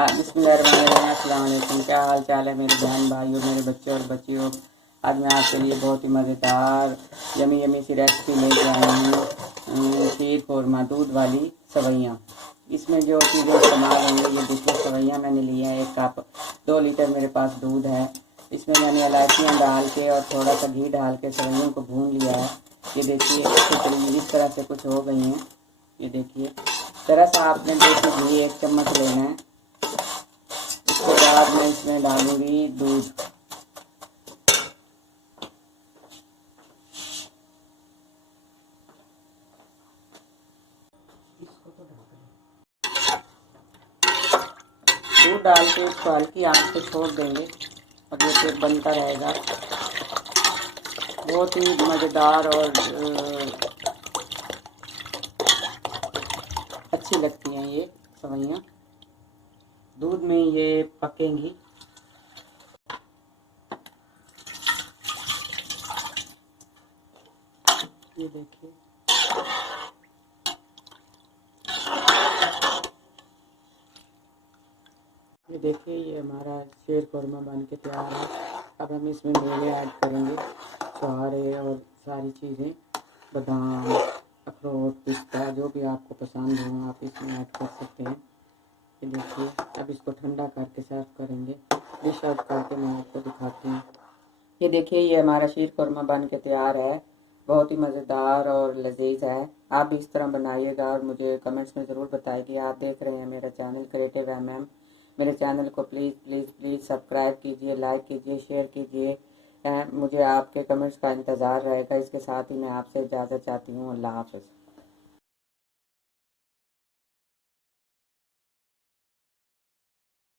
बिस्मिल्लाहिर्रहमानिर्रहीम। अस्सलाम वालेकुम। क्या हाल चाल है मेरे बहन भाइयों, मेरे बच्चे और बच्चियों। आज मैं आपके लिए बहुत ही मज़ेदार यमी यमी सी रेसिपी लेके आई हूँ। शीर कौरमा दूध वाली सवैयाँ। इसमें जो चीज़ें इस्तेमाल होंगी ये देखिए, सवैयाँ मैंने ली हैं 1 कप। 2 लीटर मेरे पास दूध है। इसमें मैंने इलायचियाँ डाल के और थोड़ा सा घी डाल के सवैयों को भून लिया है। ये देखिए इस तरह से कुछ हो गई हैं। ये देखिए, तरह सा आपने देसी घी 1 चम्मच लेना है। उसके बाद मैं इसमें डालूंगी दूध। दूध डाल के इसको हल्की आंच पे छोड़ देंगे और ये फिर बनता रहेगा। बहुत ही मज़ेदार और अच्छी लगती हैं ये सवैयाँ। दूध में ये पकेंगी। ये देखिए, ये हमारा शीर कौरमा बन के तैयार है। अब हम इसमें मेवे ऐड करेंगे, छुहारे और सारी चीज़ें, बादाम, अखरोट, पिस्ता, जो भी आपको पसंद हो आप इसमें ऐड कर सकते हैं। ये देखिए, अब इसको ठंडा करके सर्व करेंगे। डिश आउट करके मैं आपको दिखाती हूँ। ये देखिए, ये हमारा शीर कौरमा बन के तैयार है। बहुत ही मज़ेदार और लजीज है। आप भी इस तरह बनाइएगा और मुझे कमेंट्स में ज़रूर बताइए। आप देख रहे हैं मेरा चैनल क्रिएटिव MM। मेरे चैनल को प्लीज़ प्लीज़ प्लीज़ सब्सक्राइब कीजिए, लाइक कीजिए, शेयर कीजिए। मुझे आपके कमेंट्स का इंतज़ार रहेगा। इसके साथ ही मैं आपसे इजाज़त चाहती हूँ। अल्लाह हाफ़िज़।